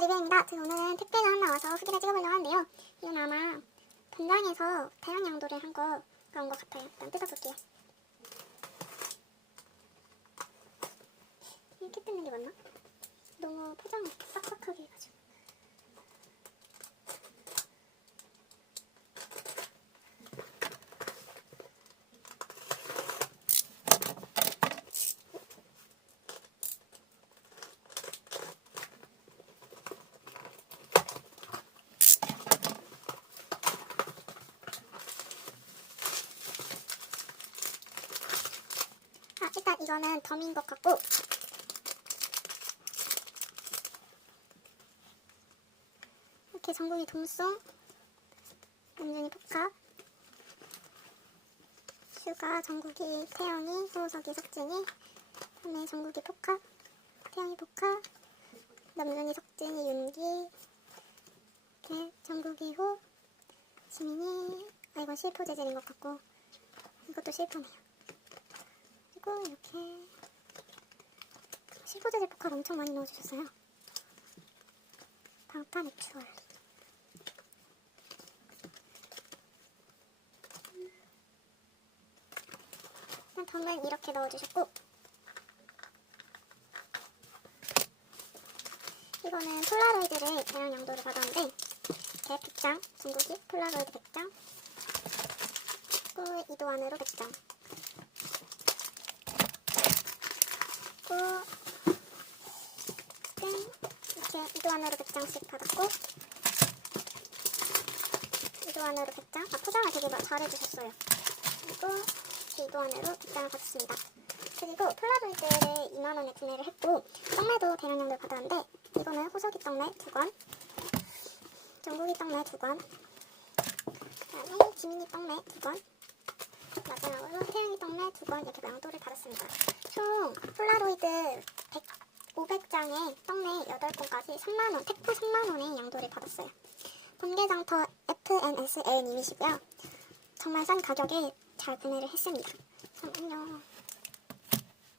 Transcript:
리뷰입니다. 제가 오늘은 택배가 하나 와서 후기를 찍어보려고 하는데요. 이건 아마 본장에서 다양 양도를 한 거가 온것 같아요. 일단 뜯어볼게요. 이렇게 뜯는 게 맞나? 너무 포장을 빡빡하게 해가지고. 아, 일단 이거는 덤인 것 같고. 이렇게 전국이 동송 완전히 복합. 슈가 전국이 태영이 호석이 석진이. 그다음에 전국이 복합. 태영이 복합. 남준이 석진이 윤기. 이렇게 전국이 호 지민이. 아 이건 실포 재질인 것 같고. 이것도 실포네요 그리고 이렇게 재질 복합 엄청 많이 넣어주셨어요. 방탄 액추얼. 일단 덤은 이렇게 넣어주셨고 이거는 폴라로이드를 대량 양도를 받았는데 이렇게 100장 중국이 폴라로이드 100장 그리고 이도 안으로 100장 그리고 이렇게 이도 안으로 100장씩 받았고 이도 안으로 100장. 아 포장을 되게 잘해주셨어요. 그리고 이렇게 이도 안으로 100장을 받았습니다. 그리고 폴라로이드를 2만원에 구매를 했고 떡매도 대량량을 받았는데 이거는 호석이 떡매 2권 정국이 떡매 2권 그다음에 지민이 떡매 2권 마지막으로 태영이 떡매 2권 이렇게 명도를 받았습니다. 총 폴라로이드 100, 500장에 떡매 8건까지 3만원 택배 3만원의 양도를 받았어요. 번개장터 FNSL님이시고요. 정말 싼 가격에 잘 구매를 했습니다. 그럼 안녕